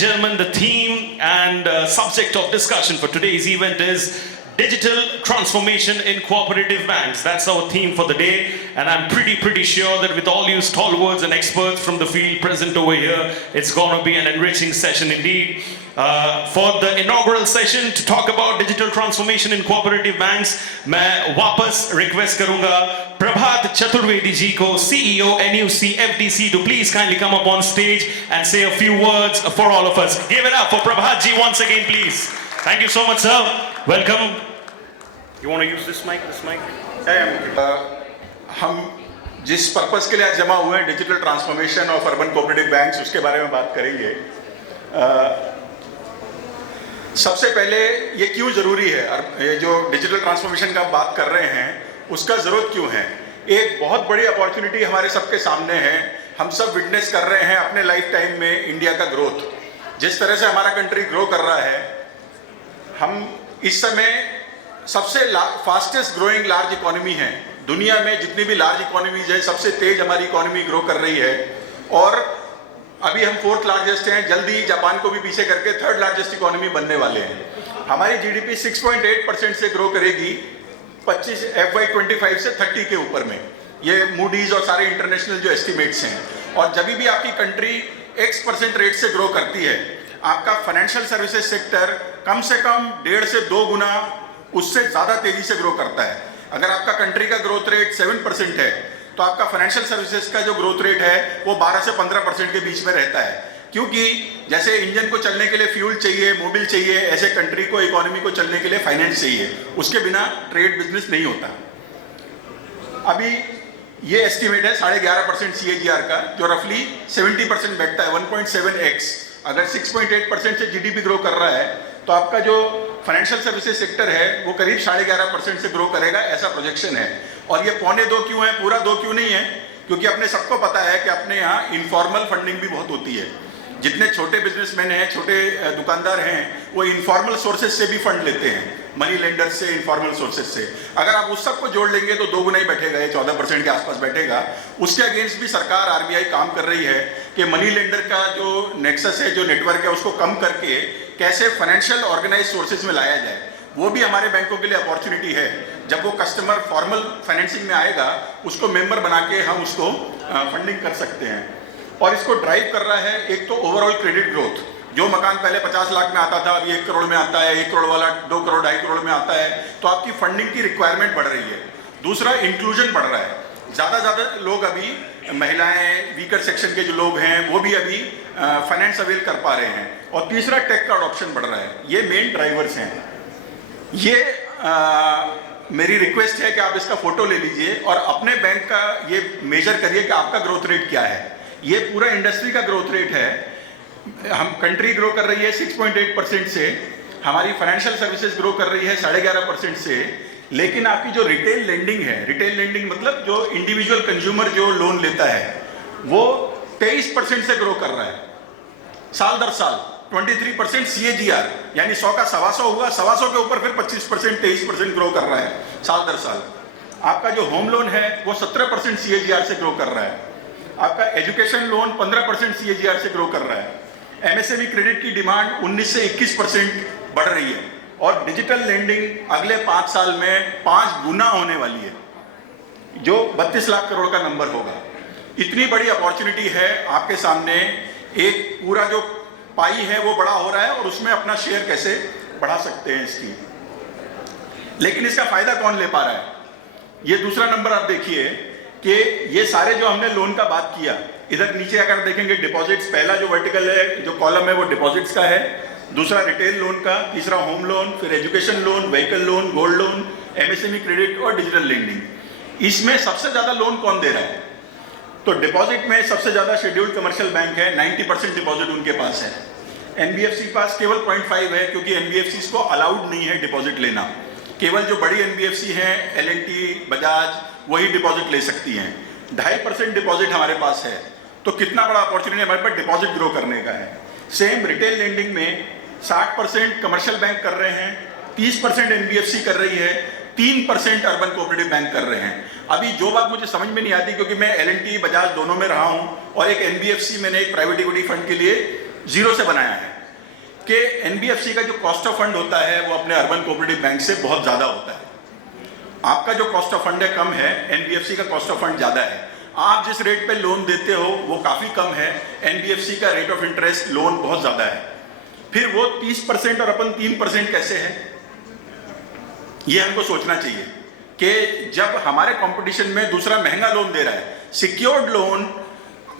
gentlemen, the theme and subject of discussion for today's event is digital transformation in cooperative banks. That's our theme for the day, and I'm pretty sure that with all you stalwarts and experts from the field present over here, it's going to be an enriching session indeed. For the inaugural session to talk about digital transformation in cooperative banks, मैं वापस request करूंगा प्रभात चतुर्वेदी जी को, CEO NUC FDC, to please kindly come up on stage and say a few words for all of us. Give it up for Prabhat ji once again, please. Thank you so much, sir. Welcome. You want to use this mic? हम जिस purpose के लिए आज जमा हुए हैं, digital transformation of urban cooperative banks, उसके बारे में बात करेंगे। सबसे पहले ये क्यों ज़रूरी है, ये जो डिजिटल ट्रांसफॉर्मेशन का बात कर रहे हैं उसका ज़रूरत क्यों है। एक बहुत बड़ी अपॉर्चुनिटी हमारे सबके सामने है। हम सब विटनेस कर रहे हैं अपने लाइफ टाइम में इंडिया का ग्रोथ, जिस तरह से हमारा कंट्री ग्रो कर रहा है। हम इस समय सबसे फास्टेस्ट ग्रोइंग लार्ज इकोनॉमी है दुनिया में। जितनी भी लार्ज इकोनॉमीज है, सबसे तेज हमारी इकोनॉमी ग्रो कर रही है, और अभी हम 4th लार्जेस्ट हैं। जल्दी जापान को भी पीछे करके 3rd लार्जेस्ट इकोनॉमी बनने वाले हैं। हमारी जीडीपी 6.8% से ग्रो करेगी FY25 से 30 के ऊपर में। ये मूडीज और सारे इंटरनेशनल जो एस्टिमेट्स हैं। और जब भी आपकी कंट्री X% रेट से ग्रो करती है, आपका फाइनेंशियल सर्विसेज सेक्टर कम से कम 1.5 से 2 गुना उससे ज़्यादा तेजी से ग्रो करता है। अगर आपका कंट्री का ग्रोथ रेट 7% है, तो आपका फाइनेंशियल सर्विसेज का जो ग्रोथ रेट है वो 12 से 15% के बीच में रहता है। क्योंकि जैसे इंजन को चलने के लिए फ्यूल चाहिए, मोबिल चाहिए, ऐसे कंट्री को, इकोनॉमी को चलने के लिए फाइनेंस चाहिए। उसके बिना ट्रेड बिजनेस नहीं होता। अभी ये एस्टिमेट है 11.5% CAGR का, जो रफली 70% बैठता है, 1.7x। अगर 6.8% से जीडीपी ग्रो कर रहा है, तो आपका जो फाइनेंशियल सर्विसेज सेक्टर है वो करीब 11.5% से ग्रो करेगा, ऐसा प्रोजेक्शन है। और ये 1.25 क्यों है, पूरा 2 क्यों नहीं है? क्योंकि अपने सबको पता है कि अपने यहाँ इनफॉर्मल फंडिंग भी बहुत होती है। जितने छोटे बिजनेसमैन हैं, छोटे दुकानदार हैं, वो इनफॉर्मल सोर्सेज से भी फंड लेते हैं, मनी लेंडर्स से, इनफॉर्मल सोर्सेज से। अगर आप उस सबको जोड़ लेंगे तो 2 गुना ही बैठेगा, ये 14% के आसपास बैठेगा। उसके अगेंस्ट भी सरकार, RBI काम कर रही है कि मनी लेंडर का जो नेक्सस है, जो नेटवर्क है, उसको कम करके कैसे फाइनेंशियल ऑर्गेनाइज सोर्सेज में लाया जाए। वो भी हमारे बैंकों के लिए अपॉर्चुनिटी है। जब वो कस्टमर फॉर्मल फाइनेंसिंग में आएगा, उसको मेंबर बना के हम उसको फंडिंग कर सकते हैं। और इसको ड्राइव कर रहा है एक तो ओवरऑल क्रेडिट ग्रोथ। जो मकान पहले 50 लाख में आता था, अभी 1 करोड़ में आता है, 1 करोड़ वाला 2 करोड़ 2.5 करोड़ में आता है, तो आपकी फंडिंग की रिक्वायरमेंट बढ़ रही है। दूसरा, इंक्लूजन बढ़ रहा है। ज़्यादा लोग अभी, महिलाएं, वीकर सेक्शन के जो लोग हैं, वो भी अभी फाइनेंस अवेल कर पा रहे हैं। और तीसरा, टेक का अडॉप्शन बढ़ रहा है। ये मेन ड्राइवर्स हैं। ये मेरी रिक्वेस्ट है कि आप इसका फोटो ले लीजिए और अपने बैंक का ये मेजर करिए कि आपका ग्रोथ रेट क्या है। ये पूरा इंडस्ट्री का ग्रोथ रेट है। हम कंट्री ग्रो कर रही है 6.8% से, हमारी फाइनेंशियल सर्विसेज ग्रो कर रही है 11.5% से। लेकिन आपकी जो रिटेल लेंडिंग है, रिटेल लेंडिंग मतलब जो इंडिविजुअल कंज्यूमर जो लोन लेता है, वो 23% से ग्रो कर रहा है साल दर साल। 23% CAGR, यानी 100 का 125 हुआ, 125 के ऊपर फिर 25%, 23% ग्रो कर रहा है साल दर साल। आपका जो होम लोन है वो 17% CAGR से ग्रो कर रहा है। आपका एजुकेशन लोन 15% CAGR से ग्रो कर रहा है। MSME क्रेडिट की डिमांड 19 से 21% बढ़ रही है। और डिजिटल लेंडिंग अगले 5 साल में 5 गुना होने वाली है, जो 32 लाख करोड़ का नंबर होगा। इतनी बड़ी अपॉर्चुनिटी है आपके सामने। एक पूरा जो पाई है वो बड़ा हो रहा है, और उसमें अपना शेयर कैसे बढ़ा सकते हैं इसकी। लेकिन इसका फायदा कौन ले पा रहा है? ये दूसरा नंबर आप देखिए कि ये सारे जो हमने लोन का बात किया, इधर नीचे अगर देखेंगे डिपॉजिट्स, पहला जो वर्टिकल है, जो कॉलम है, वो डिपॉजिट्स का है। दूसरा रिटेल लोन का, तीसरा होम लोन, फिर education loan, vehicle loan, gold loan, MSME credit और डिजिटल लेंडिंग। इसमें सबसे ज्यादा लोन कौन दे रहा है? तो डिपॉजिट में सबसे ज्यादा शेड्यूल्ड कमर्शियल बैंक है, 90% डिपॉजिट उनके पास है। NBFC पास केवल 0.5 है, क्योंकि NBFCs को अलाउड नहीं है डिपॉजिट लेना। केवल जो बड़ी NBFC हैं, L&T, बजाज, वही डिपॉजिट ले सकती हैं। 2.5% डिपॉजिट हमारे पास है। तो कितना बड़ा अपॉर्चुनिटी हमारे पास डिपॉजिट ग्रो करने का है। सेम रिटेल लेंडिंग में 60% कमर्शियल बैंक कर रहे हैं, 30% NBFC कर रही है, 3% अर्बन कोऑपरेटिव बैंक कर रहे हैं। अभी जो बात मुझे समझ में नहीं आती, क्योंकि मैं L&T, बजाज दोनों में रहा हूं, और एक NBFC मैंने एक प्राइवेट इक्विटी फंड के लिए जीरो से बनाया है कि एनबीएफसी का जो कॉस्ट ऑफ फंड होता है वो अपने अर्बन कोऑपरेटिव बैंक से बहुत ज़्यादा होता है। आपका जो कॉस्ट ऑफ फंड है कम है, एनबीएफसी का कॉस्ट ऑफ फंड ज़्यादा है। आप जिस रेट पे लोन देते हो वो काफ़ी कम है, एनबीएफसी का रेट ऑफ इंटरेस्ट लोन बहुत ज़्यादा है। फिर वो 30% और अपन 3% कैसे है, ये हमको सोचना चाहिए कि जब हमारे कंपटीशन में दूसरा महंगा लोन दे रहा है, सिक्योर्ड लोन,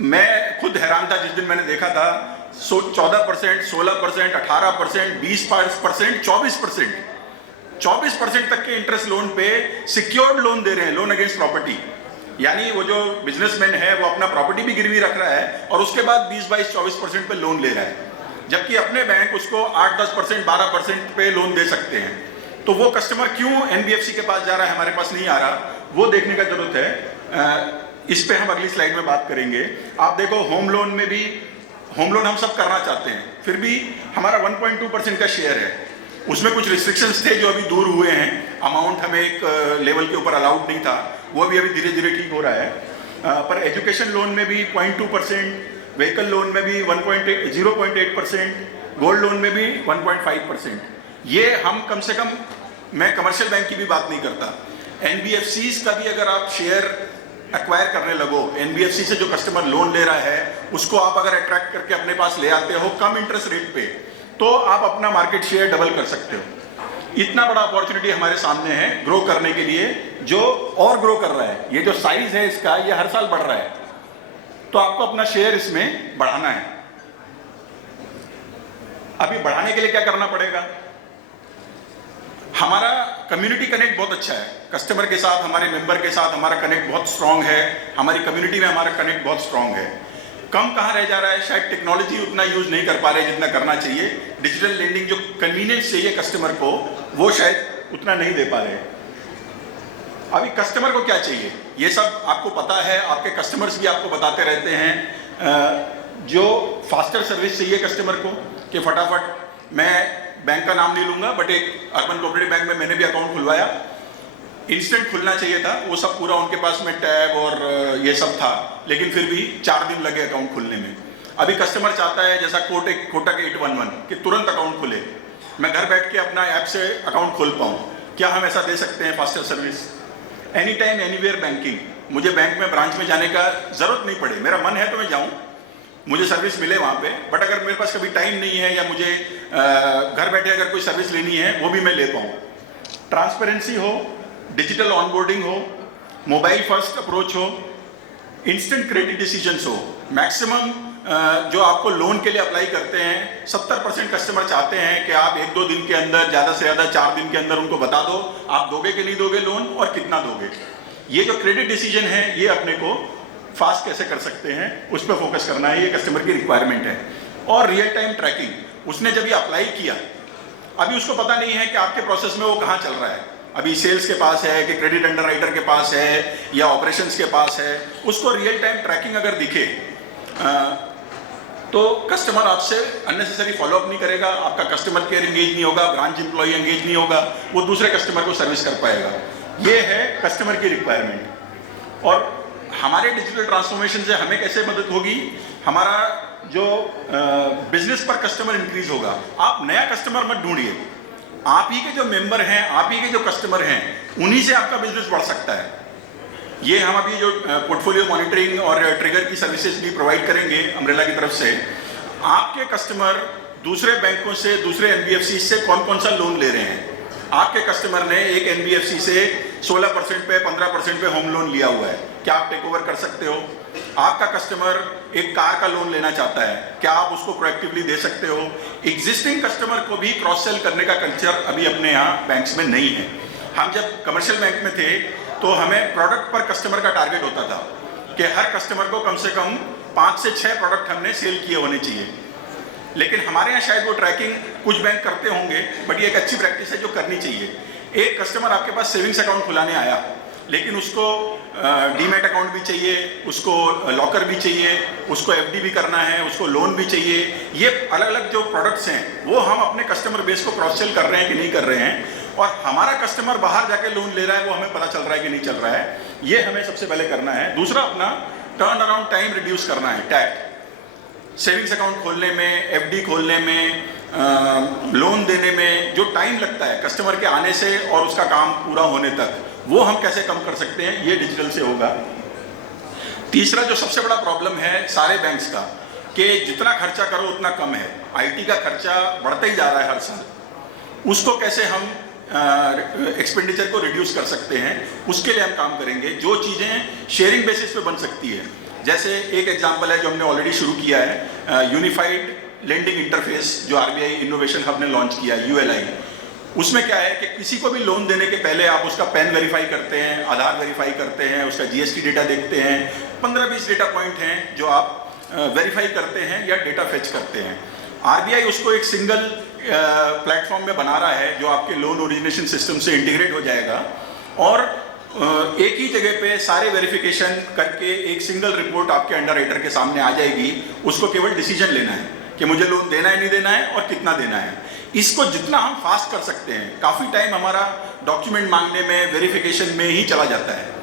मैं खुद हैरान था जिस दिन मैंने देखा था 14%, 16%, 18%, 20%, 24%, 24% तक के इंटरेस्ट लोन पे सिक्योर्ड लोन दे रहे हैं, लोन अगेंस्ट प्रॉपर्टी। यानी वो जो बिजनेसमैन है वो अपना प्रॉपर्टी भी गिरवी रख रहा है और उसके बाद 20, 22, 24% पे लोन ले रहा है, जबकि अपने बैंक उसको 8, 10%, 12% पे लोन दे सकते हैं। तो वो कस्टमर क्यों एनबीएफसी के पास जा रहा है, हमारे पास नहीं आ रहा, वो देखने का जरूरत है। इस पे हम अगली स्लाइड में बात करेंगे। आप देखो होम लोन में भी, होम लोन हम सब करना चाहते हैं, फिर भी हमारा 1.2% का शेयर है। उसमें कुछ रिस्ट्रिक्शंस थे जो अभी दूर हुए हैं, अमाउंट हमें एक लेवल के ऊपर अलाउड नहीं था, वो भी अभी धीरे धीरे ठीक हो रहा है। पर एजुकेशन लोन में भी 0.2%, व्हीकल लोन में भी 0.8%, गोल्ड लोन में भी 1.5%। ये हम कम से कम, मैं कमर्शियल बैंक की भी बात नहीं करता, एनबीएफसीज का भी अगर आप शेयर एक्वायर करने लगो, एनबीएफसी से जो कस्टमर लोन ले रहा है उसको आप अगर अट्रैक्ट करके अपने पास ले आते हो कम इंटरेस्ट रेट पे, तो आप अपना मार्केट शेयर डबल कर सकते हो। इतना बड़ा अपॉर्चुनिटी हमारे सामने है ग्रो करने के लिए, जो और ग्रो कर रहा है। ये जो साइज है इसका, ये हर साल बढ़ रहा है, तो आपको अपना शेयर इसमें बढ़ाना है। अभी बढ़ाने के लिए क्या करना पड़ेगा? हमारा कम्युनिटी कनेक्ट बहुत अच्छा है, कस्टमर के साथ, हमारे मेंबर के साथ हमारा कनेक्ट बहुत स्ट्रांग है, हमारी कम्युनिटी में हमारा कनेक्ट बहुत स्ट्रांग है। कम कहाँ रह जा रहा है, शायद टेक्नोलॉजी उतना यूज नहीं कर पा रहे जितना करना चाहिए। डिजिटल लेंडिंग जो कन्वीनियंस चाहिए कस्टमर को, वो शायद उतना नहीं दे पा रहे। अभी कस्टमर को क्या चाहिए ये सब आपको पता है, आपके कस्टमर्स भी आपको बताते रहते हैं। जो फास्टर सर्विस चाहिए कस्टमर को कि फटाफट, मैं बैंक का नाम नहीं लूंगा बट एक अर्बन कोऑपरेटिव बैंक में मैंने भी अकाउंट खुलवाया, इंस्टेंट खुलना चाहिए था, वो सब पूरा उनके पास में टैब और ये सब था, लेकिन फिर भी 4 दिन लगे अकाउंट खुलने में। अभी कस्टमर चाहता है जैसा कोटक 811 कि तुरंत अकाउंट खुले, मैं घर बैठ के अपना ऐप से अकाउंट खोल पाऊँ। क्या हम ऐसा दे सकते हैं faster service? Any time anywhere banking, मुझे बैंक में ब्रांच में जाने का जरूरत नहीं पड़े, मेरा मन है तो मैं जाऊँ, मुझे सर्विस मिले वहाँ पे, बट अगर मेरे पास कभी टाइम नहीं है या मुझे घर बैठे अगर कोई सर्विस लेनी है वो भी मैं ले पाऊँ। ट्रांसपेरेंसी हो, डिजिटल ऑनबोर्डिंग हो, मोबाइल फर्स्ट अप्रोच हो, इंस्टेंट क्रेडिट डिसीजंस हो। मैक्सिमम जो आपको लोन के लिए अप्लाई करते हैं 70% कस्टमर चाहते हैं कि आप 1-2 दिन के अंदर, ज़्यादा से ज़्यादा 4 दिन के अंदर उनको बता दो आप दोगे कि नहीं दोगे लोन और कितना दोगे। ये जो क्रेडिट डिसीजन है ये अपने को फास्ट कैसे कर सकते हैं उस पर फोकस करना है, ये कस्टमर की रिक्वायरमेंट है। और रियल टाइम ट्रैकिंग, उसने जब ये अप्लाई किया, अभी उसको पता नहीं है कि आपके प्रोसेस में वो कहाँ चल रहा है, अभी सेल्स के पास है कि क्रेडिट अंडरराइटर के पास है या ऑपरेशंस के पास है, उसको रियल टाइम ट्रैकिंग अगर दिखे तो कस्टमर आपसे अननेसेसरी फॉलोअप नहीं करेगा, आपका कस्टमर केयर एंगेज नहीं होगा, ब्रांच एम्प्लॉय एंगेज नहीं होगा, वो दूसरे कस्टमर को सर्विस कर पाएगा। ये है कस्टमर की रिक्वायरमेंट। और हमारे डिजिटल ट्रांसफॉर्मेशन से हमें कैसे मदद होगी? हमारा जो बिजनेस पर कस्टमर इंक्रीज होगा। आप नया कस्टमर मत ढूंढिए, आप ही के जो मेंबर हैं, आप ही के जो कस्टमर हैं, उन्हीं से आपका बिजनेस बढ़ सकता है। ये हम अभी जो पोर्टफोलियो मॉनिटरिंग और ट्रिगर की सर्विसेज भी प्रोवाइड करेंगे अम्ब्रेला की तरफ से। आपके कस्टमर दूसरे बैंकों से, दूसरे एनबीएफसी से कौन कौन सा लोन ले रहे हैं? आपके कस्टमर ने एक एनबीएफसी से 16% पे, 15% पे होम लोन लिया हुआ है, क्या आप टेक ओवर कर सकते हो? आपका कस्टमर एक कार का लोन लेना चाहता है, क्या आप उसको प्रोएक्टिवली दे सकते हो? एग्जिस्टिंग कस्टमर को भी क्रॉस सेल करने का कल्चर अभी अपने यहाँ बैंक्स में नहीं है। हम जब कमर्शियल बैंक में थे तो हमें प्रोडक्ट पर कस्टमर का टारगेट होता था कि हर कस्टमर को कम से कम 5 से 6 प्रोडक्ट हमने सेल किए होने चाहिए। लेकिन हमारे यहाँ शायद वो ट्रैकिंग कुछ बैंक करते होंगे, बट ये एक अच्छी प्रैक्टिस है जो करनी चाहिए। एक कस्टमर आपके पास सेविंग्स अकाउंट खुलाने आया, लेकिन उसको डीमैट अकाउंट भी चाहिए, उसको लॉकर भी चाहिए, उसको एफडी भी करना है, उसको लोन भी चाहिए। ये अलग अलग जो प्रोडक्ट्स हैं वो हम अपने कस्टमर बेस को क्रॉस सेल कर रहे हैं कि नहीं कर रहे हैं, और हमारा कस्टमर बाहर जाके लोन ले रहा है वो हमें पता चल रहा है कि नहीं चल रहा है। ये हमें सबसे पहले करना है। दूसरा, अपना टर्न अराउंड टाइम रिड्यूस करना है, टैट। सेविंग्स अकाउंट खोलने में, एफडी खोलने में, लोन देने में जो टाइम लगता है कस्टमर के आने से और उसका काम पूरा होने तक, वो हम कैसे कम कर सकते हैं, ये डिजिटल से होगा। तीसरा जो सबसे बड़ा प्रॉब्लम है सारे बैंक्स का, कि जितना खर्चा करो उतना कम है, आईटी का खर्चा बढ़ता ही जा रहा है हर साल, उसको कैसे हम एक्सपेंडिचर को रिड्यूस कर सकते हैं, उसके लिए हम काम करेंगे। जो चीज़ें शेयरिंग बेसिस पे बन सकती है, जैसे एक एग्जांपल है जो हमने ऑलरेडी शुरू किया है, यूनिफाइड लेंडिंग इंटरफेस जो आरबीआई इनोवेशन हब ने लॉन्च किया है, यूएलआई। उसमें क्या है कि किसी को भी लोन देने के पहले आप उसका पैन वेरीफाई करते हैं, आधार वेरीफाई करते हैं, उसका जीएसटी डेटा देखते हैं, 15-20 डेटा पॉइंट हैं जो आप वेरीफाई करते हैं या डेटा फेच करते हैं। आरबीआई उसको एक सिंगल प्लेटफॉर्म में बना रहा है जो आपके लोन ओरिजिनेशन सिस्टम से इंटीग्रेट हो जाएगा और एक ही जगह पे सारे वेरिफिकेशन करके एक सिंगल रिपोर्ट आपके अंडरराइटर के सामने आ जाएगी। उसको केवल डिसीजन लेना है कि मुझे लोन देना है, नहीं देना है और कितना देना है। इसको जितना हम फास्ट कर सकते हैं, काफ़ी टाइम हमारा डॉक्यूमेंट मांगने में, वेरिफिकेशन में ही चला जाता है।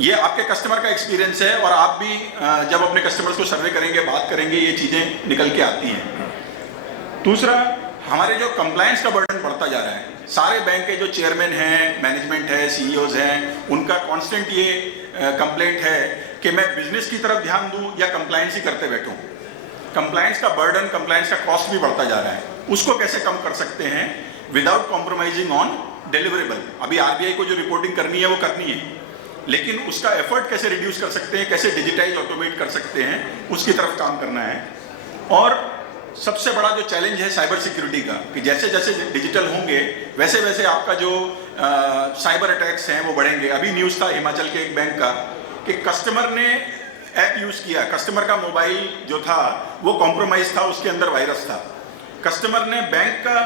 ये आपके कस्टमर का एक्सपीरियंस है और आप भी जब अपने कस्टमर्स को सर्वे करेंगे, बात करेंगे, ये चीज़ें निकल के आती हैं। दूसरा, हमारे जो कंप्लायंस का बर्डन बढ़ता जा रहा है। सारे बैंक के जो चेयरमैन हैं, मैनेजमेंट है, सीईओज हैं, उनका कांस्टेंट ये कंप्लेंट है कि मैं बिजनेस की तरफ ध्यान दूं या कंप्लायंस ही करते बैठूं। कंप्लायंस का बर्डन, कंप्लायंस का कॉस्ट भी बढ़ता जा रहा है। उसको कैसे कम कर सकते हैं विदाउट कॉम्प्रोमाइजिंग ऑन डिलीवरेबल। अभी आरबीआई को जो रिपोर्टिंग करनी है वो करनी है, लेकिन उसका एफर्ट कैसे रिड्यूस कर सकते हैं, कैसे डिजिटाइज ऑटोमेट कर सकते हैं, उसकी तरफ काम करना है। और सबसे बड़ा जो चैलेंज है साइबर सिक्योरिटी का, कि जैसे जैसे डिजिटल होंगे वैसे वैसे आपका जो साइबर अटैक्स हैं वो बढ़ेंगे। अभी न्यूज़ था हिमाचल के एक बैंक का कि कस्टमर ने ऐप यूज़ किया, कस्टमर का मोबाइल जो था वो कॉम्प्रोमाइज था, उसके अंदर वायरस था। कस्टमर ने बैंक का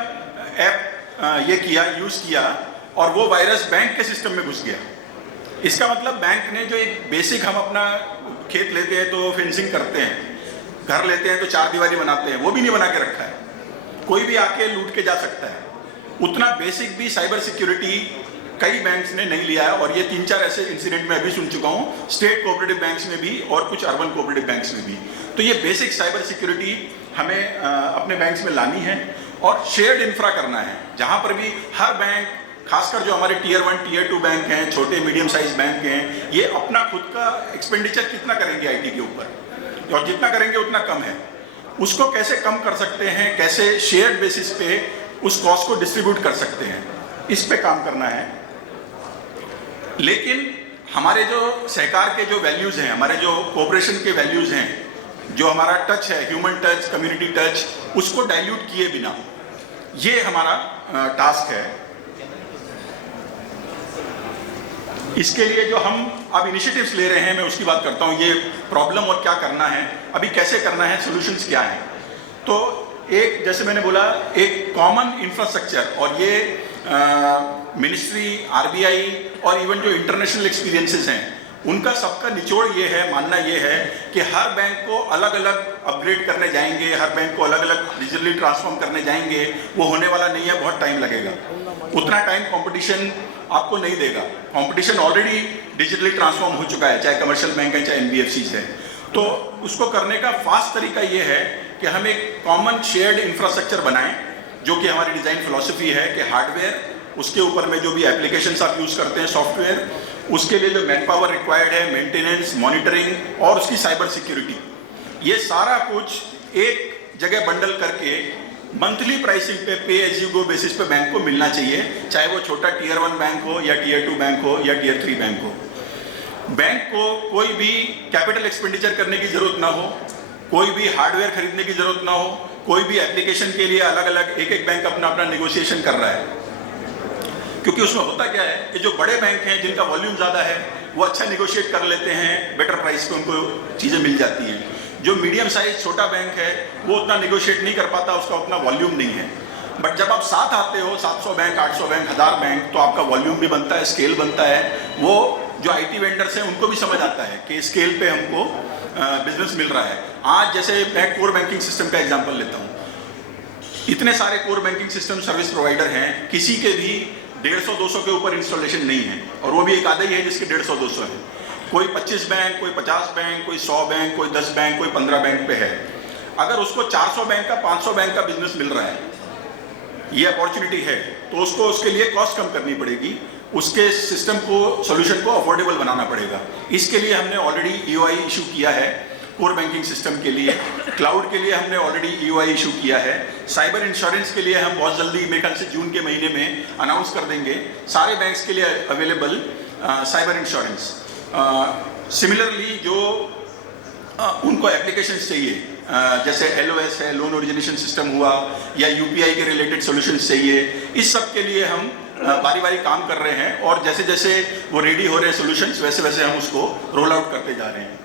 ऐप ये किया, यूज़ किया और वो वायरस बैंक के सिस्टम में घुस गया। इसका मतलब बैंक ने जो एक बेसिक, हम अपना खेत लेते हैं तो फेंसिंग करते हैं, घर लेते हैं तो चार दीवारी बनाते हैं, वो भी नहीं बना के रखा है। कोई भी आके लूट के जा सकता है। उतना बेसिक भी साइबर सिक्योरिटी कई बैंक्स ने नहीं लिया है और ये 3-4 ऐसे इंसिडेंट मैं अभी सुन चुका हूँ, स्टेट कोऑपरेटिव बैंक्स में भी और कुछ अर्बन कोऑपरेटिव बैंक्स में भी। तो ये बेसिक साइबर सिक्योरिटी हमें अपने बैंक्स में लानी है और शेयर्ड इंफ्रा करना है। जहाँ पर भी हर बैंक, खासकर जो हमारे टियर 1, टियर 2 बैंक हैं, छोटे मीडियम साइज बैंक हैं, ये अपना खुद का एक्सपेंडिचर कितना करेंगे आईटी के ऊपर, और जितना करेंगे उतना कम है। उसको कैसे कम कर सकते हैं, कैसे शेयर्ड बेसिस पे उस कॉस्ट को डिस्ट्रीब्यूट कर सकते हैं, इस पे काम करना है। लेकिन हमारे जो सहकार के जो वैल्यूज़ हैं, हमारे जो कोऑपरेशन के वैल्यूज़ हैं, जो हमारा टच है, ह्यूमन टच, कम्युनिटी टच, उसको डाइल्यूट किए बिना, ये हमारा टास्क है। इसके लिए जो हम अब इनिशिएटिव्स ले रहे हैं, मैं उसकी बात करता हूँ। ये प्रॉब्लम और क्या करना है, अभी कैसे करना है, सॉल्यूशंस क्या हैं। तो एक, जैसे मैंने बोला, एक कॉमन इंफ्रास्ट्रक्चर, और ये मिनिस्ट्री, आरबीआई और इवन जो इंटरनेशनल एक्सपीरियंसेस हैं, उनका सबका निचोड़ ये है, मानना ये है कि हर बैंक को अलग अलग अपग्रेड करने जाएंगे, हर बैंक को अलग अलग डिजिटली ट्रांसफॉर्म करने जाएंगे, वो होने वाला नहीं है, बहुत टाइम लगेगा। उतना टाइम कंपटीशन आपको नहीं देगा। कंपटीशन ऑलरेडी डिजिटली ट्रांसफॉर्म हो चुका है, चाहे कमर्शियल बैंक है, चाहे एनबीएफसीज है। तो उसको करने का फास्ट तरीका ये है कि हम एक कॉमन शेयर्ड इंफ्रास्ट्रक्चर बनाएं, जो कि हमारी डिज़ाइन फिलॉसफी है कि हार्डवेयर, उसके ऊपर में जो भी एप्लीकेशंस आप यूज़ करते हैं, सॉफ्टवेयर, उसके लिए जो मैन पावर रिक्वायर्ड है, मेंटेनेंस, मॉनिटरिंग और उसकी साइबर सिक्योरिटी, ये सारा कुछ एक जगह बंडल करके मंथली प्राइसिंग पे एज यू गो बेसिस पे बैंक को मिलना चाहिए, चाहे वो छोटा टियर 1 बैंक हो या टियर 2 बैंक हो या टियर 3 बैंक हो। बैंक को कोई भी कैपिटल एक्सपेंडिचर करने की जरूरत ना हो, कोई भी हार्डवेयर खरीदने की जरूरत ना हो, कोई भी एप्लीकेशन के लिए अलग अलग एक एक बैंक अपना अपना नेगोशिएशन कर रहा है। क्योंकि उसमें होता क्या है कि जो बड़े बैंक हैं, जिनका वॉल्यूम ज़्यादा है, वो अच्छा निगोशिएट कर लेते हैं, बेटर प्राइस पे उनको चीज़ें मिल जाती हैं। जो मीडियम साइज छोटा बैंक है, वो उतना निगोशिएट नहीं कर पाता, उसका उतना वॉल्यूम नहीं है। बट जब आप साथ आते हो, 700 बैंक, 800 बैंक, 1000 बैंक, तो आपका वॉल्यूम भी बनता है, स्केल बनता है। वो जो आईटी वेंडर्स हैं, उनको भी समझ आता है कि स्केल पे हमको बिजनेस मिल रहा है। आज जैसे मैं कोर बैंकिंग सिस्टम का एग्जांपल लेता हूँ, इतने सारे core banking system service provider हैं, किसी के भी 150-200 के ऊपर इंस्टॉलेशन नहीं है, और वो भी एक आधा ही है जिसके 150-200 है। कोई 25 बैंक, कोई 50 बैंक, कोई 100 बैंक, कोई 10 बैंक, कोई 15 बैंक पे है। अगर उसको 400 बैंक का, 500 बैंक का बिजनेस मिल रहा है, ये अपॉर्चुनिटी है, तो उसको उसके लिए कॉस्ट कम करनी पड़ेगी, उसके सिस्टम को, सॉल्यूशन को अफोर्डेबल बनाना पड़ेगा। इसके लिए हमने ऑलरेडी EOI इशू किया है कोर बैंकिंग सिस्टम के लिए, क्लाउड के लिए हमने ऑलरेडी EOI इशू किया है, साइबर इंश्योरेंस के लिए हम बहुत जल्दी, मेरे ख्याल से जून के महीने में अनाउंस कर देंगे सारे बैंक्स के लिए अवेलेबल साइबर इंश्योरेंस। सिमिलरली जो उनको एप्लीकेशंस चाहिए, जैसे LOS है, लोन ओरिजिनेशन सिस्टम हुआ, या UPI के रिलेटेड सॉल्यूशंस चाहिए, इस सब के लिए हम बारी बारी काम कर रहे हैं, और जैसे जैसे वो रेडी हो रहे हैं सॉल्यूशंस, वैसे वैसे हम उसको रोल आउट करते जा रहे हैं।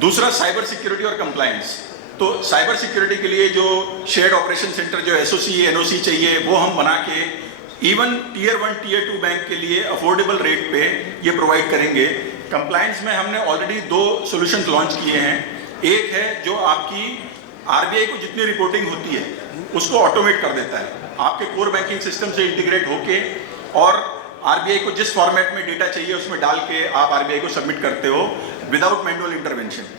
दूसरा साइबर सिक्योरिटी और कंप्लायंस। तो साइबर सिक्योरिटी के लिए जो शेयर्ड ऑपरेशन सेंटर, जो SOC NOC चाहिए, वो हम बना के इवन Tier 1 Tier 2 बैंक के लिए अफोर्डेबल रेट पे ये प्रोवाइड करेंगे। कंप्लायंस में हमने ऑलरेडी 2 सॉल्यूशंस लॉन्च किए हैं। एक है जो आपकी RBI को जितनी रिपोर्टिंग होती है उसको ऑटोमेट कर देता है, आपके कोर बैंकिंग सिस्टम से इंटीग्रेट होके, और RBI को जिस फॉर्मेट में डेटा चाहिए उसमें डाल के आप RBI को सबमिट करते हो विदाउट मैनुअल इंटरवेंशन।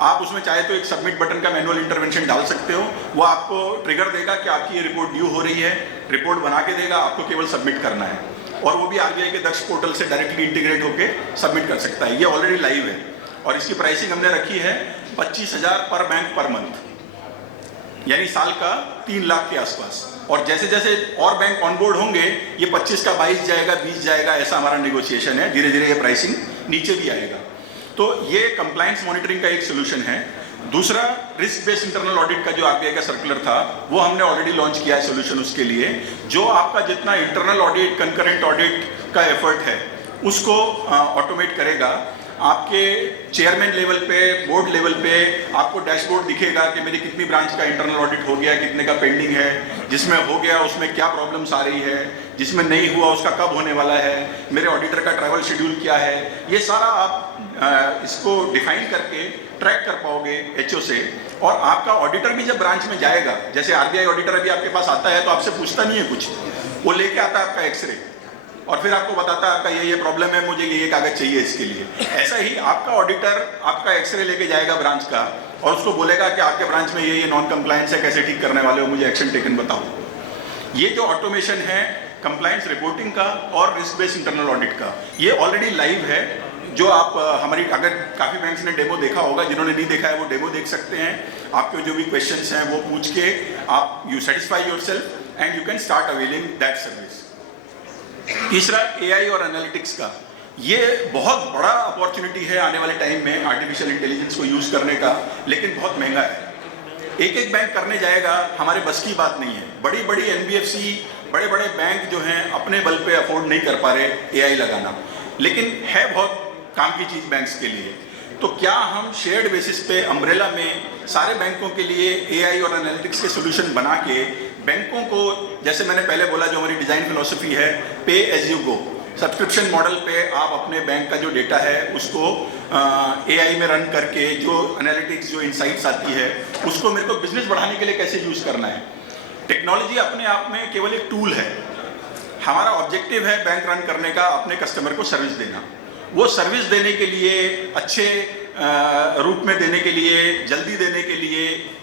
आप उसमें चाहे तो एक सबमिट बटन का मैनुअल इंटरवेंशन डाल सकते हो, वो आपको ट्रिगर देगा कि आपकी ये रिपोर्ट ड्यू हो रही है, रिपोर्ट बना के देगा, आपको केवल सबमिट करना है, और वो भी RBI के दक्ष पोर्टल से डायरेक्टली इंटीग्रेट होके सबमिट कर सकता है। ये ऑलरेडी लाइव है, और इसकी प्राइसिंग हमने रखी है 25,000 पर बैंक पर मंथ, यानी साल का 3 लाख के आसपास। और जैसे जैसे और बैंक ऑनबोर्ड होंगे, ये 25 का 22 जाएगा, 20 जाएगा, ऐसा हमारा नेगोशिएशन है। धीरे धीरे ये प्राइसिंग नीचे भी आएगा। तो ये कंप्लायंस मॉनिटरिंग का एक सोल्यूशन है। दूसरा, रिस्क बेस्ड इंटरनल ऑडिट का जो RBI का सर्कुलर था, वो हमने ऑलरेडी लॉन्च किया है सोल्यूशन उसके लिए। जो आपका जितना इंटरनल ऑडिट, कंकरेंट ऑडिट का एफर्ट है, उसको ऑटोमेट करेगा। आपके चेयरमैन लेवल पे, बोर्ड लेवल पे आपको डैशबोर्ड दिखेगा कि मेरी कितनी ब्रांच का इंटरनल ऑडिट हो गया, कितने का पेंडिंग है, जिसमें हो गया उसमें क्या प्रॉब्लम्स आ रही है, जिसमें नहीं हुआ उसका कब होने वाला है, मेरे ऑडिटर का ट्रैवल शेड्यूल क्या है। ये सारा आप इसको डिफाइन करके ट्रैक कर पाओगे HO से। और आपका ऑडिटर भी जब ब्रांच में जाएगा, जैसे RBI ऑडिटर अभी आपके पास आता है तो आपसे पूछता नहीं है कुछ, वो लेके आता है आपका एक्सरे और फिर आपको बताता है आपका ये प्रॉब्लम है, मुझे ये कागज चाहिए इसके लिए। ऐसा ही आपका ऑडिटर आपका एक्सरे लेके जाएगा ब्रांच का, और उसको बोलेगा कि आपके ब्रांच में ये नॉन कंप्लायंस है, कैसे ठीक करने वाले हो, मुझे एक्शन टेकन बताओ। ये जो ऑटोमेशन है कंप्लायंस रिपोर्टिंग का और रिस्क बेस्ड इंटरनल ऑडिट का, ये ऑलरेडी लाइव है। जो आप हमारी, अगर काफ़ी बैंक्स ने डेमो देखा होगा, जिन्होंने नहीं देखा है वो डेमो देख सकते हैं। आपके जो भी क्वेश्चंस हैं वो पूछ के आप you satisfy yourself and you can start availing that service. तीसरा, AI और एनालिटिक्स का, ये बहुत बड़ा अपॉर्चुनिटी है आने वाले टाइम में आर्टिफिशियल इंटेलिजेंस को यूज़ करने का, लेकिन बहुत महंगा है। एक एक बैंक करने जाएगा, हमारे बस की बात नहीं है। बड़ी बड़ी NBFC, बड़े बड़े बैंक जो हैं अपने बल पे अफोर्ड नहीं कर पा रहे AI लगाना, लेकिन है बहुत काम की चीज़ बैंक्स के लिए। तो क्या हम शेयर्ड बेसिस पे अम्ब्रेला में सारे बैंकों के लिए AI और एनालिटिक्स के सोल्यूशन बना के बैंकों को, जैसे मैंने पहले बोला, जो हमारी डिज़ाइन फिलॉसफी है pay as you go, subscription model पे आप अपने बैंक का जो डेटा है उसको AI में रन करके जो एनालिटिक्स, जो इनसाइट्स आती है, उसको मेरे को बिजनेस बढ़ाने के लिए कैसे यूज़ करना है। टेक्नोलॉजी अपने आप में केवल एक टूल है। हमारा ऑब्जेक्टिव है बैंक रन करने का, अपने कस्टमर को सर्विस देना। वो सर्विस देने के लिए, अच्छे रूप में देने के लिए, जल्दी देने के लिए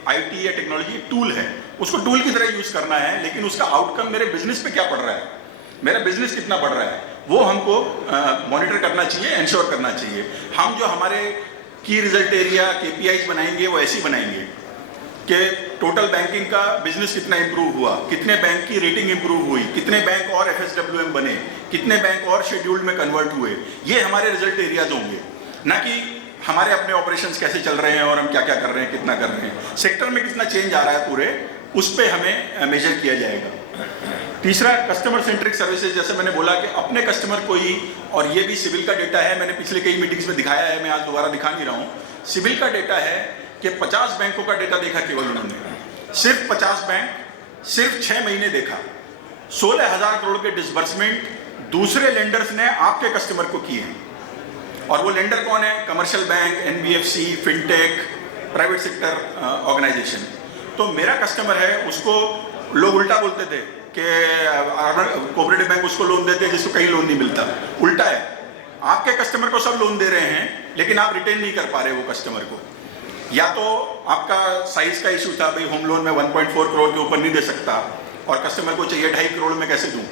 IT या टेक्नोलॉजी टूल है, उसको टूल की तरह यूज़ करना है। लेकिन उसका आउटकम मेरे बिजनेस पे क्या पड़ रहा है, मेरा बिजनेस कितना बढ़ रहा है, वो हमको मॉनिटर करना चाहिए, इंश्योर करना चाहिए। हम जो हमारे की रिजल्ट एरिया KPIs बनाएंगे वो ऐसी बनाएंगे कि टोटल बैंकिंग का बिजनेस कितना इंप्रूव हुआ, कितने बैंक की रेटिंग इंप्रूव हुई, कितने बैंक और FSWM बने, कितने बैंक और शेड्यूल्ड में कन्वर्ट हुए। ये हमारे रिजल्ट एरियाज होंगे, ना कि हमारे अपने ऑपरेशंस कैसे चल रहे हैं और हम क्या क्या कर रहे हैं, कितना कर रहे हैं, सेक्टर में कितना चेंज आ रहा है पूरे, उस पर हमें मेजर किया जाएगा। तीसरा, कस्टमर सेंट्रिक सर्विसेज। जैसे मैंने बोला कि अपने कस्टमर को ही, और ये भी सिविल का डेटा है, मैंने पिछले कई मीटिंग्स में दिखाया है, मैं आज दोबारा दिखा नहीं रहा हूँ। सिविल का डेटा है कि 50 बैंकों का डेटा देखा केवल उन्होंने, सिर्फ 50 बैंक, सिर्फ 6 महीने देखा। 16,000 करोड़ के डिसबर्समेंट दूसरे लेंडर्स ने आपके कस्टमर को किए हैं। और वो लेंडर कौन है? Commercial bank, NBFC, fintech, private sector organisation. तो मेरा कस्टमर है, उसको लोग उल्टा बोलते थे कि कोऑपरेटिव बैंक उसको लोन देते हैं जिसको कहीं लोन नहीं मिलता। उल्टा है, आपके कस्टमर को सब लोन दे रहे हैं लेकिन आप रिटेन नहीं कर पा रहे वो कस्टमर को। या तो आपका साइज का इशू था, भाई होम लोन में 1.4 करोड़ के ऊपर नहीं दे सकता और कस्टमर को चाहिए 2.5 करोड़ में कैसे दूं,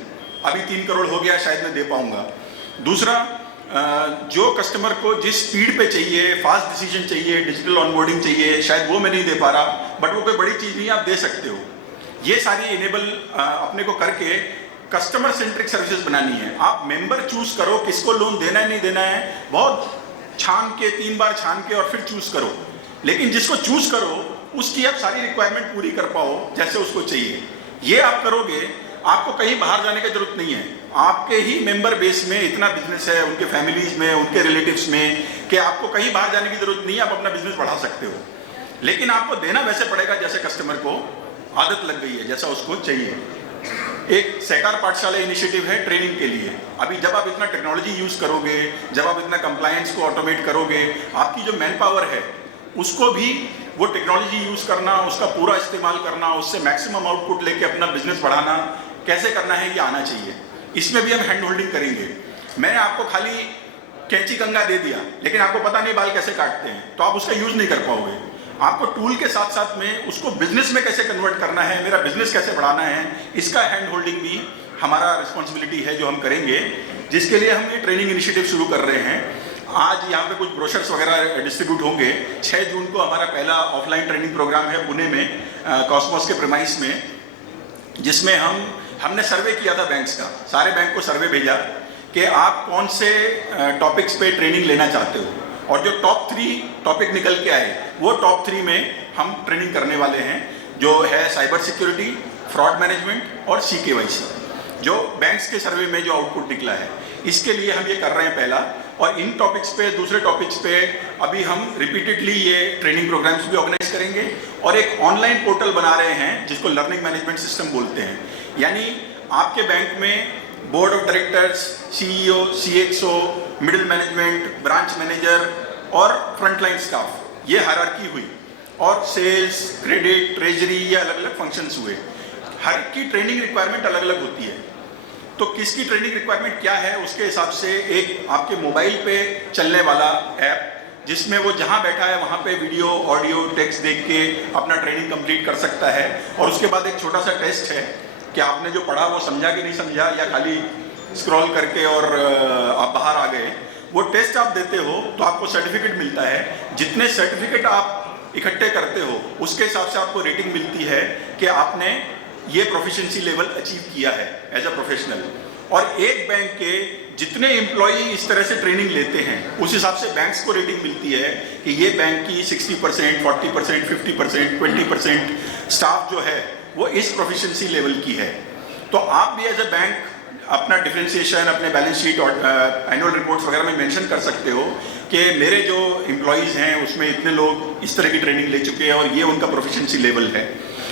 अभी 3 करोड़ हो गया शायद मैं दे पाऊंगा। दूसरा, जो कस्टमर को जिस स्पीड पे चाहिए, फास्ट डिसीजन चाहिए, डिजिटल ऑनबोर्डिंग चाहिए, शायद वो मैं नहीं दे पा रहा, बट वो कोई बड़ी चीज़ नहीं, आप दे सकते हो। ये सारी इनेबल अपने को करके कस्टमर सेंट्रिक सर्विसेज बनानी है। आप मेंबर चूज करो किसको लोन देना है नहीं देना है, बहुत छान के 3 बार छान के और फिर चूज करो, लेकिन जिसको चूज करो उसकी आप सारी रिक्वायरमेंट पूरी कर पाओ जैसे उसको चाहिए। ये आप करोगे, आपको कहीं बाहर जाने की जरूरत नहीं है। आपके ही मेंबर बेस में इतना बिजनेस है, उनके फैमिलीज में, उनके रिलेटिव्स में, कि आपको कहीं बाहर जाने की जरूरत नहीं है, आप अपना बिजनेस बढ़ा सकते हो। लेकिन आपको देना वैसे पड़ेगा जैसे कस्टमर को आदत लग गई है, जैसा उसको चाहिए। एक सहकार पाठशाला इनिशिएटिव है ट्रेनिंग के लिए। अभी जब आप इतना टेक्नोलॉजी यूज करोगे, जब आप इतना कंप्लायंस को ऑटोमेट करोगे, आपकी जो मैन पावर है उसको भी वो टेक्नोलॉजी यूज करना, उसका पूरा इस्तेमाल करना, उससे मैक्सिमम आउटपुट लेके अपना बिजनेस बढ़ाना कैसे करना है ये आना चाहिए। इसमें भी हम हैंड होल्डिंग करेंगे। मैंने आपको खाली कैंची कंघा दे दिया लेकिन आपको पता नहीं बाल कैसे काटते हैं, तो आप उसका यूज नहीं कर पाओगे। आपको टूल के साथ साथ में उसको बिजनेस में कैसे कन्वर्ट करना है, मेरा बिजनेस कैसे बढ़ाना है, इसका हैंड होल्डिंग भी हमारा रिस्पॉन्सिबिलिटी है जो हम करेंगे, जिसके लिए हम ये ट्रेनिंग इनिशिएटिव शुरू कर रहे हैं। आज यहाँ पे कुछ ब्रोशर्स वगैरह डिस्ट्रीब्यूट होंगे। 6 जून को हमारा पहला ऑफलाइन ट्रेनिंग प्रोग्राम है पुणे में, कॉस्मोस के प्रेमाइस में, जिसमें हमने सर्वे किया था बैंक्स का। सारे बैंक को सर्वे भेजा कि आप कौन से टॉपिक्स पे ट्रेनिंग लेना चाहते हो, और जो टॉप 3 टॉपिक निकल के आए वो टॉप 3 में हम ट्रेनिंग करने वाले हैं, जो है साइबर सिक्योरिटी, फ्रॉड मैनेजमेंट और CKYC, जो बैंक्स के सर्वे में जो आउटपुट निकला है। इसके लिए हम ये कर रहे हैं पहला, और इन टॉपिक्स पे, दूसरे टॉपिक्स पे अभी हम रिपीटेडली ये ट्रेनिंग प्रोग्राम्स भी ऑर्गेनाइज करेंगे, और एक ऑनलाइन पोर्टल बना रहे हैं जिसको लर्निंग मैनेजमेंट सिस्टम बोलते हैं। यानी आपके बैंक में board of directors, CEO, CXO, middle management, branch manager और फ्रंटलाइन स्टाफ, ये हायरार्की हुई, और सेल्स, क्रेडिट, ट्रेजरी, ये अलग अलग फंक्शंस हुए। हर की ट्रेनिंग रिक्वायरमेंट अलग अलग होती है, तो किसकी ट्रेनिंग रिक्वायरमेंट क्या है उसके हिसाब से एक आपके मोबाइल पे चलने वाला ऐप, जिसमें वो जहाँ बैठा है वहाँ पे वीडियो, ऑडियो, टेक्स्ट देख के अपना ट्रेनिंग कंप्लीट कर सकता है। और उसके बाद एक छोटा सा टेस्ट है कि आपने जो पढ़ा वो समझा कि नहीं समझा, या खाली स्क्रॉल करके और आप बाहर आ गए। वो टेस्ट आप देते हो तो आपको सर्टिफिकेट मिलता है। जितने सर्टिफिकेट आप इकट्ठे करते हो उसके हिसाब से आपको रेटिंग मिलती है कि आपने ये प्रोफिशिएंसी लेवल अचीव किया है एज अ प्रोफेशनल। और एक बैंक के जितने एम्प्लॉई इस तरह से ट्रेनिंग लेते हैं उस हिसाब से बैंक्स को रेटिंग मिलती है कि ये बैंक की 60%, 40%, 50%, 20% स्टाफ जो है वो इस प्रोफिशिएंसी लेवल की है। तो आप भी एज अ बैंक अपना डिफरेंशिएशन अपने बैलेंस शीट और एनुअल रिपोर्ट्स वगैरह में मेंशन कर सकते हो कि मेरे जो एम्प्लॉयज़ हैं उसमें इतने लोग इस तरह की ट्रेनिंग ले चुके हैं और ये उनका प्रोफिशिएंसी लेवल है।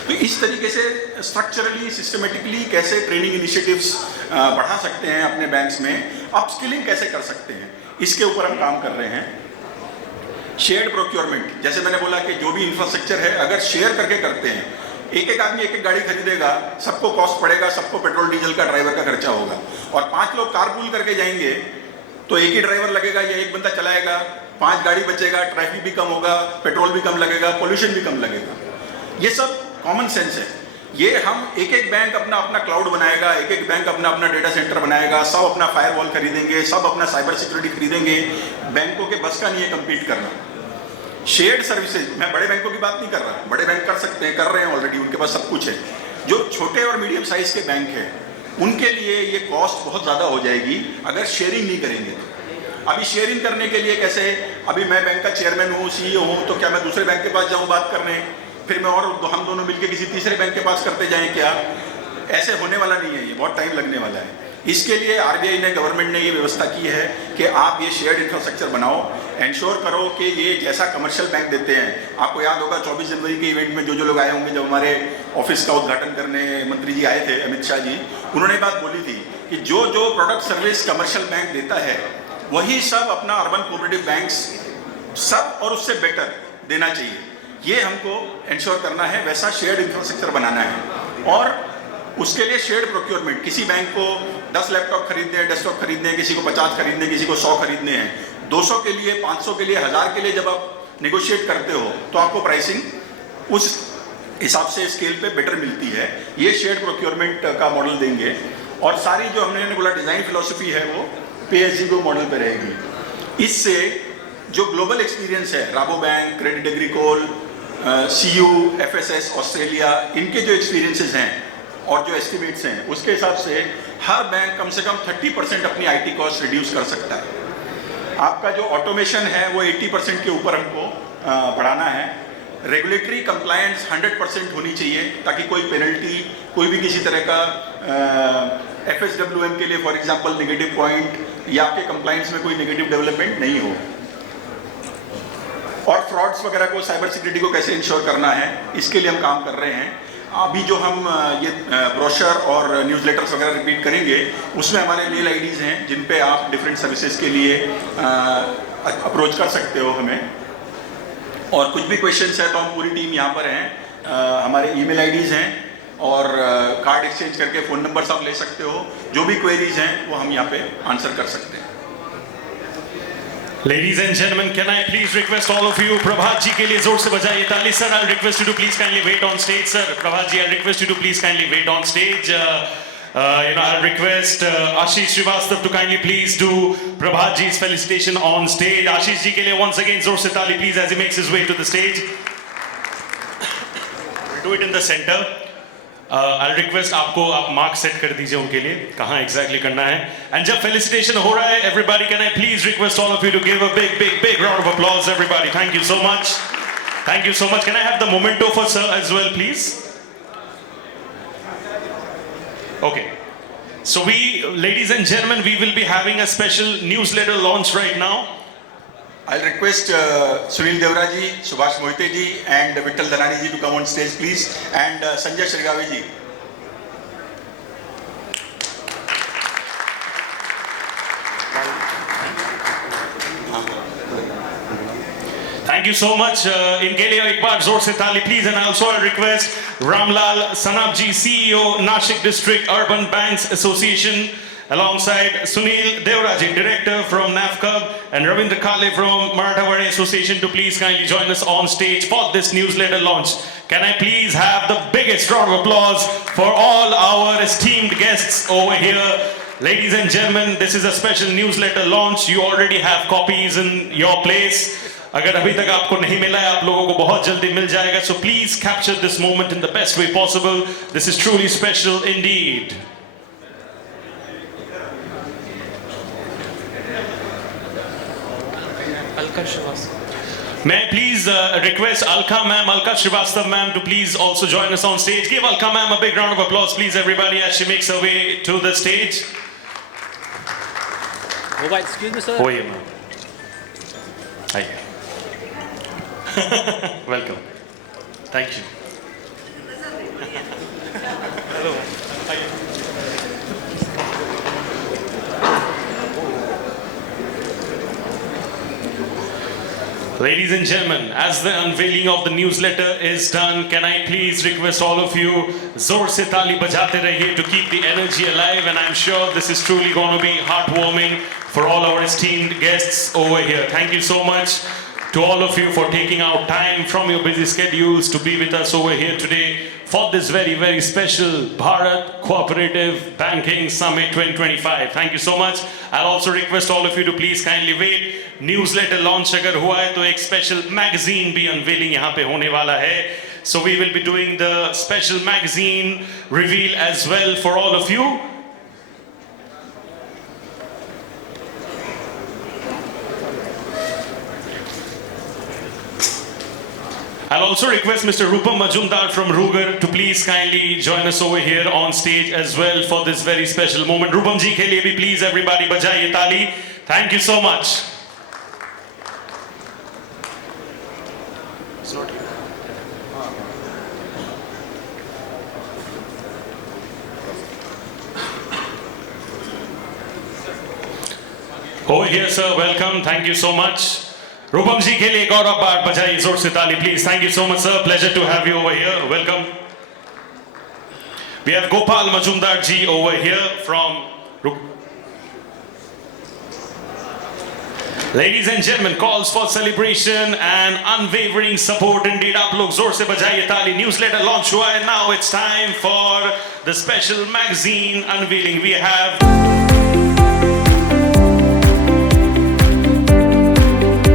तो इस तरीके से स्ट्रक्चरली, सिस्टमेटिकली कैसे ट्रेनिंग इनिशिएटिव्स बढ़ा सकते हैं अपने बैंक्स में, अपस्किलिंग कैसे कर सकते हैं, इसके ऊपर हम काम कर रहे हैं। शेयर्ड प्रोक्योरमेंट, जैसे मैंने बोला कि जो भी इंफ्रास्ट्रक्चर है अगर शेयर करके करते हैं, एक आदमी एक गाड़ी खरीदेगा, सबको कॉस्ट पड़ेगा, सबको पेट्रोल डीजल का, ड्राइवर का खर्चा होगा। और 5 लोग कारपूल करके जाएंगे तो एक ही ड्राइवर लगेगा या एक बंदा चलाएगा, 5 गाड़ी बचेगा, ट्रैफिक भी कम होगा, पेट्रोल भी कम लगेगा, पोल्यूशन भी कम लगेगा। ये सब कॉमन सेंस है। ये हम एक बैंक अपना क्लाउड बनाएगा, एक बैंक अपना डेटा सेंटर बनाएगा, सब अपना फायरवॉल खरीदेंगे, सब अपना साइबर सिक्योरिटी खरीदेंगे। बैंकों के बस का नहीं है कम्पीट करना। शेयर्ड सर्विसेज, मैं बड़े बैंकों की बात नहीं कर रहा, बड़े बैंक कर सकते हैं, कर रहे हैं ऑलरेडी, उनके पास सब कुछ है। जो छोटे और मीडियम साइज के बैंक हैं उनके लिए ये कॉस्ट बहुत ज़्यादा हो जाएगी अगर शेयरिंग नहीं करेंगे। अभी शेयरिंग करने के लिए कैसे, अभी मैं बैंक का चेयरमैन हूँ, CEO हूँ, तो क्या मैं दूसरे बैंक के पास जाऊँ बात करने, फिर मैं और हम दोनों मिलकर किसी तीसरे बैंक के पास करते जाएं? क्या ऐसे होने वाला नहीं है, ये बहुत टाइम लगने वाला है। इसके लिए RBI ने, गवर्नमेंट ने ये व्यवस्था की है कि आप ये शेयर्ड इंफ्रास्ट्रक्चर बनाओ, एंश्योर करो कि ये जैसा कमर्शियल बैंक देते हैं। आपको याद होगा 24 जनवरी के इवेंट में जो लोग आए होंगे, जब हमारे ऑफिस का उद्घाटन करने मंत्री जी आए थे, अमित शाह जी, उन्होंने बात बोली थी कि जो प्रोडक्ट सर्विस कमर्शियल बैंक देता है वही सब अपना अर्बन कोऑपरेटिव बैंक्स सब और उससे बेटर देना चाहिए। ये हमको एंश्योर करना है, वैसा शेयर्ड इंफ्रास्ट्रक्चर बनाना है। और उसके लिए शेयर्ड प्रोक्योरमेंट, किसी बैंक को 10 लैपटॉप खरीदने हैं, डेस्कटॉप खरीदने हैं, किसी को 50 खरीदने, किसी को 100 खरीदने हैं, 200 के लिए, 500 के लिए, 1000 के लिए जब आप नेगोशिएट करते हो तो आपको प्राइसिंग उस हिसाब से स्केल पे बेटर मिलती है। ये शेयर्ड प्रोक्योरमेंट का मॉडल देंगे और सारी जो हमने बोला डिज़ाइन फिलॉसफी है वो पे एज यू गो मॉडल पे रहेगी। इससे जो ग्लोबल एक्सपीरियंस है, Rabobank, Credit Agricole, CU, FSS Australia, इनके जो एक्सपीरियंसेस हैं और जो एस्टिमेट्स हैं उसके हिसाब से हर बैंक कम से कम 30% अपनी IT कॉस्ट रिड्यूस कर सकता है। आपका जो ऑटोमेशन है वो 80% के ऊपर हमको बढ़ाना है। रेगुलेटरी कंप्लायंस 100% होनी चाहिए ताकि कोई पेनल्टी, कोई भी किसी तरह का FSWM के लिए फॉर एग्जांपल नेगेटिव पॉइंट या आपके कंप्लायंस में कोई नेगेटिव डेवलपमेंट नहीं हो। और फ्रॉड्स वगैरह को, साइबर सिक्योरिटी को कैसे इंश्योर करना है, इसके लिए हम काम कर रहे हैं। अभी जो हम ये ब्रोशर और न्यूज़लेटर्स वगैरह रिपीट करेंगे उसमें हमारे मेल आईडीज़ हैं जिन पे आप डिफरेंट सर्विसेज के लिए अप्रोच कर सकते हो हमें। और कुछ भी क्वेश्चंस है तो हम पूरी टीम यहाँ पर हैं। हमारे ईमेल आईडीज़ हैं और कार्ड एक्सचेंज करके फ़ोन नंबर्स आप ले सकते हो। जो भी क्वेरीज हैं वो हम यहाँ पे आंसर कर सकते हैं। Ladies and gentlemen, can I please request all of you, Prabhat ji के लिए जोर से बजाइए ताली। Sir, I'll request you to please kindly wait on stage, sir. Prabhat ji, I'll request you to please kindly wait on stage. I'll request Ashish Srivastava to kindly please do Prabhat ji's felicitation on stage. Ashish ji के लिए once again जोर से ताली please as he makes his way to the stage. We'll do it in the center. I'll request आपको आप mark set कर दीजिए उनके लिए कहाँ एग्जैक्टली करना है। एंड जब फेलिसिटेशन हो रहा है, everybody can I please request all of you to give a big round of applause, everybody. Thank you so much. Thank you so much. Can I have the memento for sir as well, please? Okay. So ladies and gentlemen, we will be having a special newsletter launch right now. I'll request Sunil Devra ji, Subhash Mohite ji and Vittal Dhanani ji to come on stage please, and Sanjay Shrigave ji. Thank you so much. इनके लिए एक बार जोर से ताली please. And also I request Ramlal Sanab ji, CEO Nashik District Urban Banks Association, alongside Sunil Devraji, Director from NAFCUB, and Ravindra Kale from Marathawadi Association to please kindly join us on stage for this newsletter launch. Can I please have the biggest round of applause for all our esteemed guests over here. Ladies and gentlemen, this is a special newsletter launch. You already have copies in your place. अगर अभी तक आपको नहीं मिला है, आप लोगों को बहुत जल्दी मिल जाएगा. So please capture this moment in the best way possible. This is truly special indeed. May I please request Alka Srivastava ma'am to please also join us on stage. Give Alka ma'am a big round of applause please everybody as she makes her way to the stage. Mobile, excuse me sir. Oh yeah ma'am. Hi. Welcome. Thank you. Hello. Hi. Ladies and gentlemen, as the unveiling of the newsletter is done, can I please request all of you, zor se taali bajate rahiye to keep the energy alive, and I'm sure this is truly going to be heartwarming for all our esteemed guests over here. Thank you so much to all of you for taking out time from your busy schedules to be with us over here today for this very, very special Bharat Cooperative Banking Summit 2025. Thank you so much. I'll also request all of you to please kindly wait. Newsletter launch अगर हुआ है तो एक special magazine भी unveiling यहाँ पे होने वाला है. So we will be doing the special magazine reveal as well for all of you. I'll also request Mr. Rupam Majumdar from Ruger to please kindly join us over here on stage as well for this very special moment. Rupam ji ke liye bhi please everybody bajaiye taali. Thank you so much. It's not here. Over here sir, welcome. Thank you so much. Rupam ji ke liye gaurav baar bajaiye zor se taali please. Thank you so much sir. Pleasure to have you over here. Welcome. We have Gopal Majumdar ji over here from. Ladies and gentlemen, calls for celebration and unwavering support indeed. आप लोग जोर से बजाइए ताली. Newsletter launch हुआ है. Now it's time for the special magazine unveiling. We have